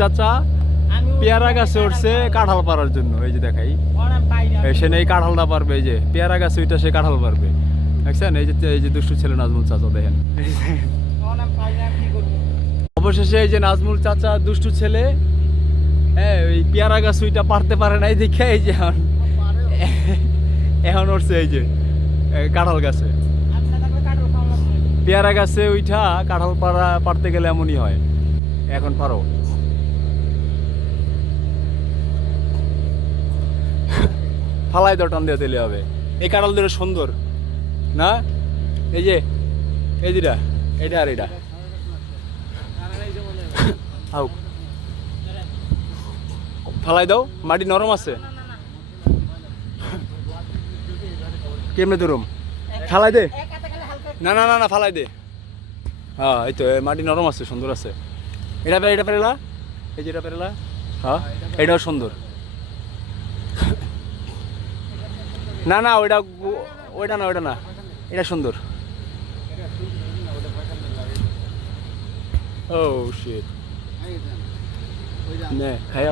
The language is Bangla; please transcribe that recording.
চাচা পেয়ারা গাছে উঠছে কাঁঠাল পাড়ার জন্য, এই যে দেখাই সে নেই কাঁঠালটা পারবে, এই যে পেয়ারা গাছে ওইটা সে কাঁঠাল পারবে, দেখছেন? এই যে দুষ্টু ছেলে নাজমুল চাচা, দেখেন। অবশেষে এই যে নাজমুল চাচা দুষ্টু ছেলে, হ্যাঁ, ওই পেয়ারা গাছ ওইটা পারতে পারে নাই দেখে এই যে এখন উঠছে এই যে কাঁঠাল গাছে। পেয়ারা গাছে ওইটা কাঁঠাল পারতে গেলে এমনই হয়। এখন পারো, ফালাই দাও, টান দিয়ে দিলে হবে। এই কাঁঠাল দুটো সুন্দর না, এই যে এই দুটা, এটা আর এটা আউ ফালাই দাও, মাটি নরম আছে। কেমনে ধরুম, ফালাই দে, না না না না ফালাই দে। হ্যাঁ এই তো মাটি নরম আছে, সুন্দর আছে। এটা পেরেলা, এই যে এটা পেরেলা, হ্যাঁ এটাও সুন্দর। না না ওইটা না, এটা সুন্দর। ও শিট, নে খাই